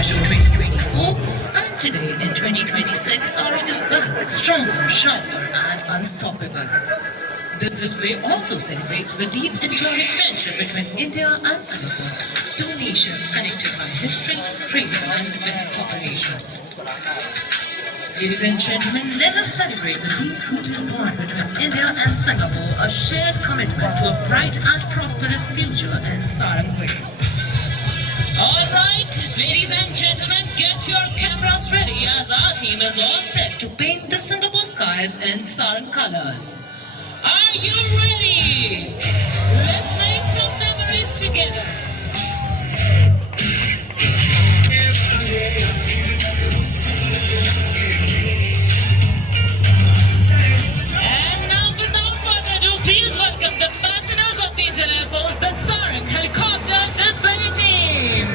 Aerobatics 2024, and today in 2026, Sarang is back, stronger, sharper, and unstoppable. This display also celebrates the deep enduring friendship between India and Singapore, two nations connected by history, trade, and defense cooperation. Ladies and gentlemen, let us celebrate the deep-rooted bond between India and Singapore, a shared commitment to a bright and prosperous future in Sarang. All right, ladies and gentlemen, get your cameras ready as our team is all set to paint the Singapore skies in Sarang colors. Are you ready? Let's make some memories together. And now, without further ado, please welcome the passengers of the Indian Air Force, the Sarang helicopter display team.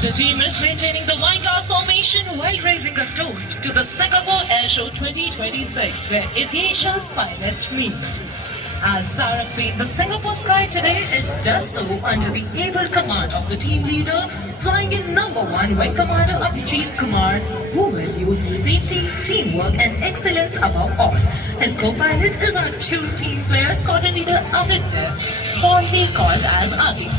The team is maintaining the White House formation while raising a toast to the Singapore Air Show 2026, where aviation's finest meet. As Sarang paint the Singapore sky today, it does so under the able command of the team leader, flying in number 1 Wing Commander Abhijit Kumar, who will use safety, teamwork, and excellence above all. His co-pilot is our two team players, squadron leader Amit Dev, fondly called as Adi.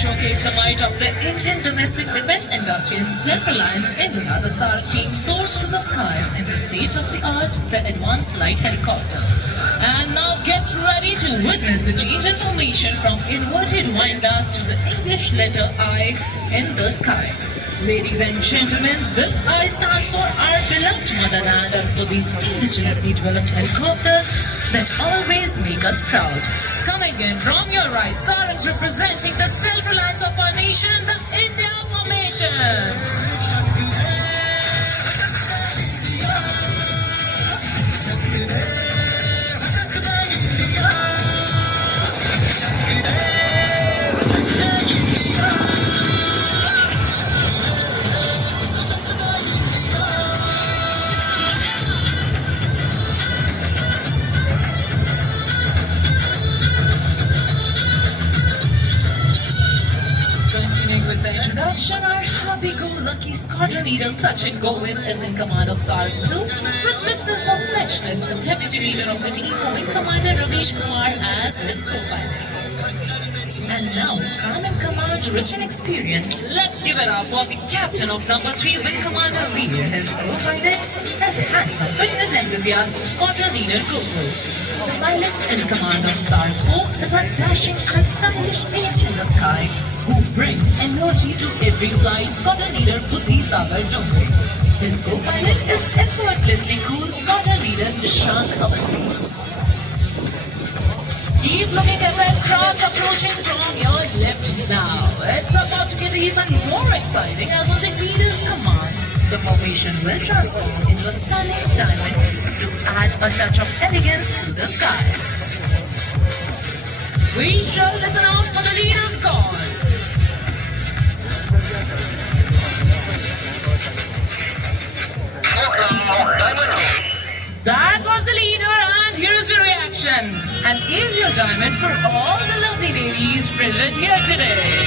Showcase the might of the Indian domestic defense industry and self-reliance India, the Sarang team soars to the skies in the state-of-the-art, the Advanced Light Helicopter. And now get ready to witness the change in formation from inverted windlass to the English letter I in the sky. Ladies and gentlemen, this I stands for our beloved motherland and for these indigenously developed helicopters that always make us proud. Coming in from your right, Sarang representing the self-reliance of our nation, the India formation. Introduction, our happy-go-lucky squadron leader Sachin Govind is in command of Sarang 2, with Mr. Perfectionist, deputy leader of the team, Wing Commander Ramesh Kumar as his co-pilot. And now, calm and command, rich in experience, let's give it up for the captain of number 3, Wing Commander Veer, his co-pilot, as handsome, fitness enthusiast, squadron leader Gokul. The pilot in command of Sarang 4 is a dashing and stylish ace in the sky, who brings energy to every flight, squadron leader Buddhi Sagar Dongre. His co-pilot is effortlessly cool, squadron leader Nishant Awasthi. Keep looking ahead, crowd approaching from your left now. It's about to get even more exciting as on the leader's command, the formation will transform into a stunning diamond to add a touch of elegance to the skies. We shall listen out for the leader's call. That was the leader, and here is the reaction. An aerial diamond for all the lovely ladies present here today.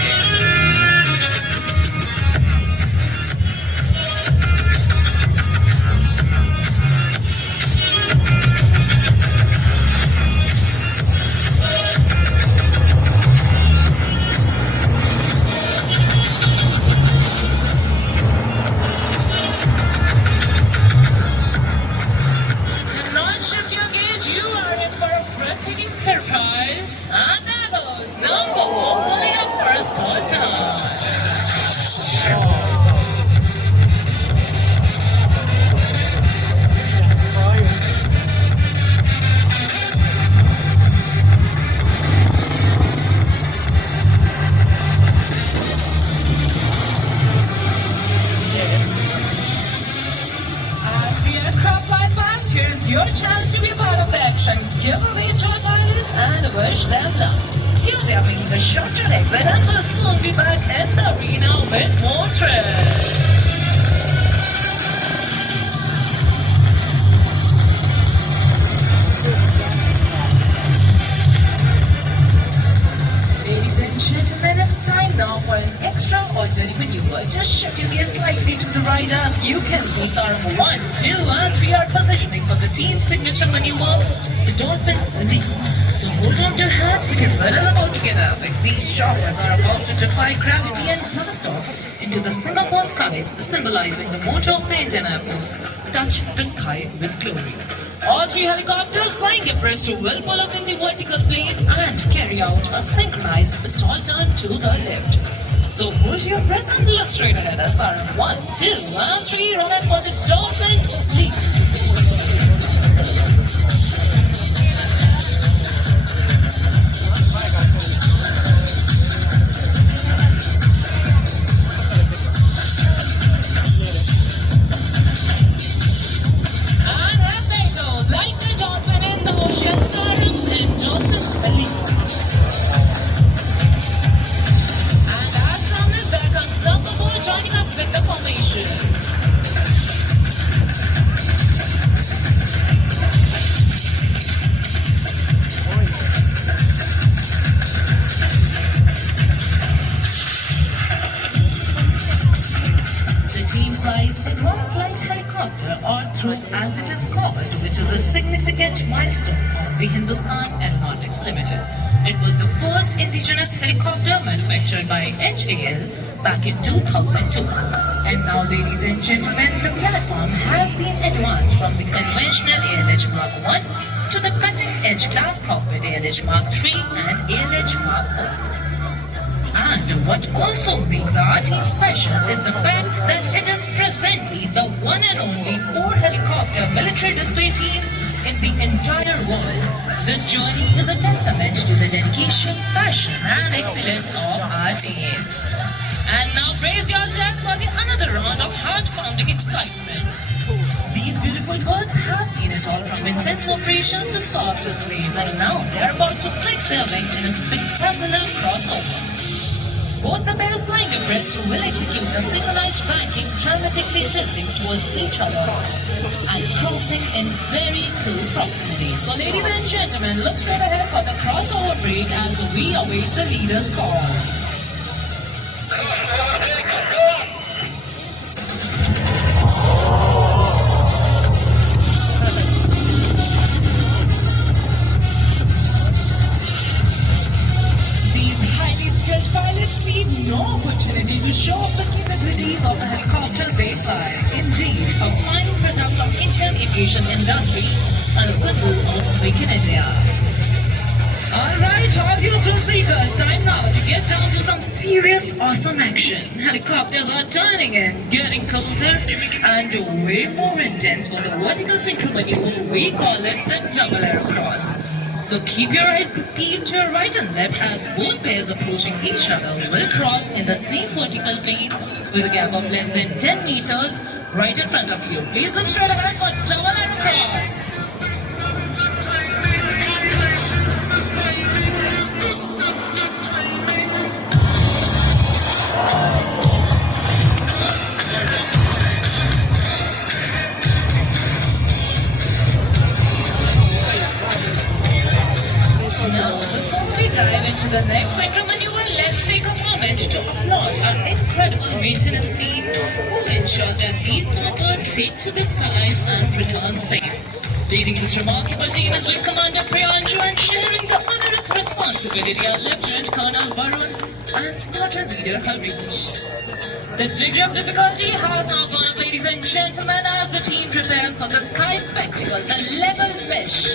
Surprise! And that was number 4 pulling up for a start time. give away toy pilots and wish them luck. Here they are making a short to exit and will soon be back in the arena with more thrills. Ladies and gentlemen, it's time now for an extraordinary maneuver. Just shift your gaze slightly to the right as you can see Sarang 1, 2 and 3 are positioning for the team signature maneuver, the Dolphins Leap. So hold on to your hats because it is about to get epic. These choppers are about to defy gravity and blast off into the Singapore skies, symbolizing the motto of the Indian Air Force, touch the sky with glory. All three helicopters flying abreast will pull up in the vertical plane and carry out a synchronized stall turn to the left. So hold your breath and look straight ahead as Sarang 1, 2 and 3 run for the Dolphins Leap. Druv as it is called, which is a significant milestone of the Hindustan Aerobatics Limited. It was the first indigenous helicopter manufactured by HAL back in 2002. And now, ladies and gentlemen, the platform has been advanced from the conventional ALH Mark 1 to the cutting-edge glass cockpit ALH Mark 3 and ALH Mark 4. And what also makes our team special is the fact that it is presently the one and only 4-helicopter military display team in the entire world. This journey is a testament to the dedication, passion and excellence of our team. And now praise yourselves for the another round of heart-pounding excitement. These beautiful birds have seen it all from intense operations to soft displays, and now they are about to flex their wings in a spectacular crossover. Both the pairs flying abreast will execute a synchronized banking, dramatically tilting towards each other and crossing in very close proximity. So ladies and gentlemen, look straight ahead for the crossover break as we await the leader's call. No opportunity to show off the capabilities of the helicopter they fly. Indeed, a fine product of Indian aviation industry and a symbol of Make in India. Alright, all you thrill seekers, time now to get down to some serious awesome action. Helicopters are turning in, getting closer and way more intense for the vertical synchro maneuver we call it the double air cross. So keep your eyes peeled to your right and left as both pairs approaching each other will cross in the same vertical plane with a gap of less than 10 meters right in front of you. Please look straight ahead for double air cross. Dive into the next synchro maneuver, let's take a moment to applaud our incredible maintenance team who ensure that these birds take to the skies and return safe. Leading this remarkable team is with Commander Priyanshu and sharing the onerous responsibility are Lieutenant Colonel Varun and Starter Leader Harish. The degree of difficulty has now gone up, ladies and gentlemen, as the team prepares for the sky spectacle, the level mesh.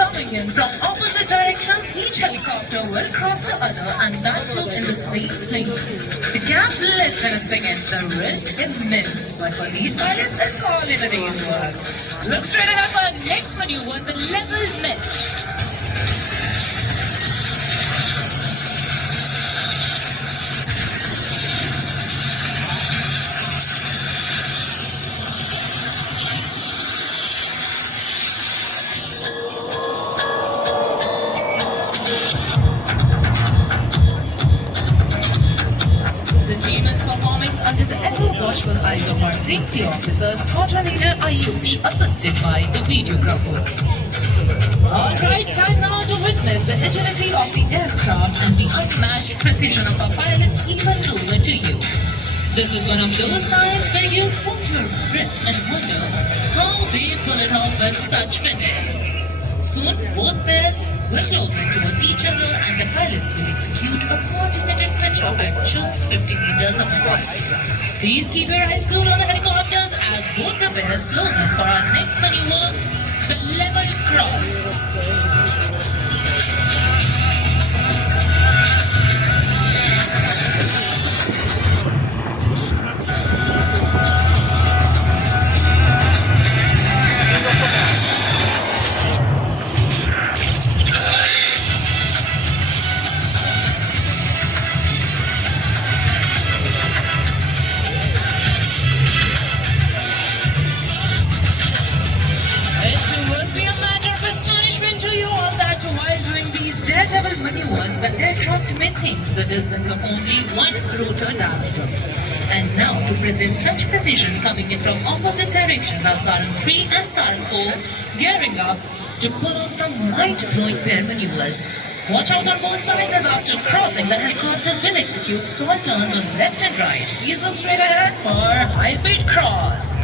Coming in from opposite directions, each helicopter will cross the other and that too in the same plane. The gap less than a second, the risk is immense, but for these pilots it's all in a day's work. Look straight ahead for the next maneuver, the level mesh. Safety Officer Squadron Leader Ayush, assisted by the videographers. Alright, time now to witness the agility of the aircraft and the unmatched precision of our pilots even closer to you. This is one of those times where you wonder, wrist and wonder how they pull it off with such finesse. Soon, both pairs will close in towards each other and the pilots will execute a coordinated pitch off at just 50 meters across. Please keep your eyes glued on the helicopters as both the pairs close in for our next maneuver, the level cross. The aircraft maintains the distance of only one rotor diameter. And now to present such precision coming in from opposite directions are Sarang 3 and Sarang 4 gearing up to pull off some mind-blowing pair maneuvers. Watch out on both sides as after crossing the helicopters will execute stall turns on left and right. Please look straight ahead for high-speed cross.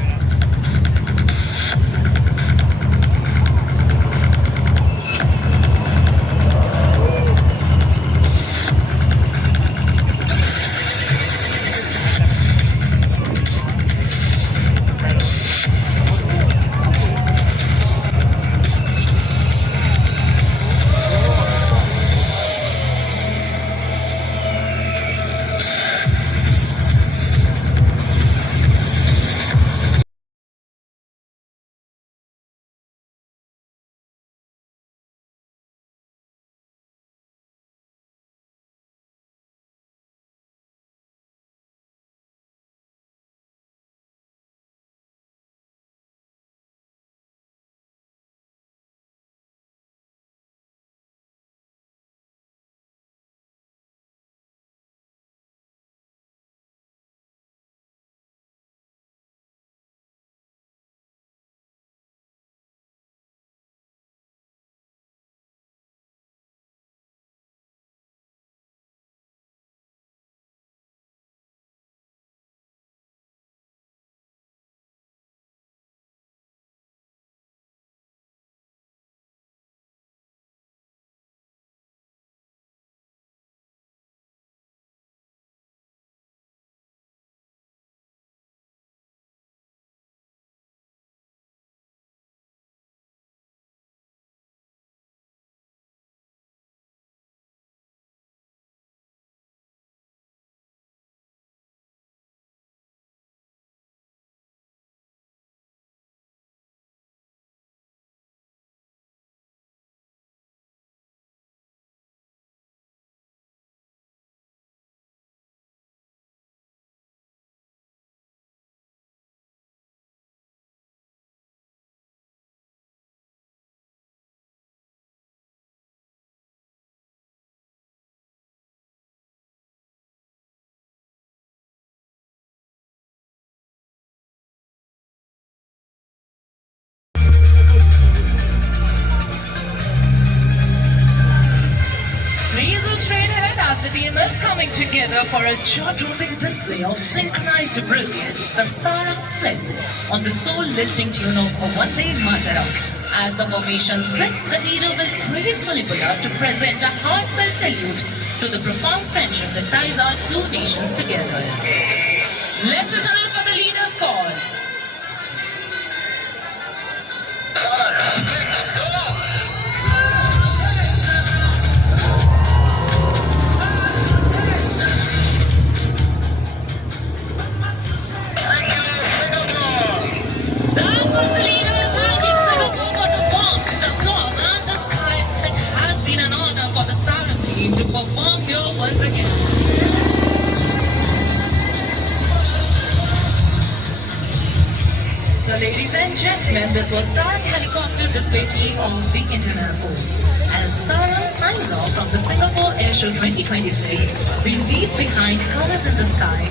The team is coming together for a jaw-dropping display of synchronized brilliance, the Sarang split on the soul-lifting tune of a one-lane Mataram. As the formation splits, the leader will praise Malipula to present a heartfelt salute to the profound friendship that ties our two nations together. Let's listen out for the leader's call. To perform here once again. So ladies and gentlemen, this was Sarang helicopter display team of the Indian Air Force. As Sarang signs off from the Singapore Airshow 2026, we leave behind colors in the sky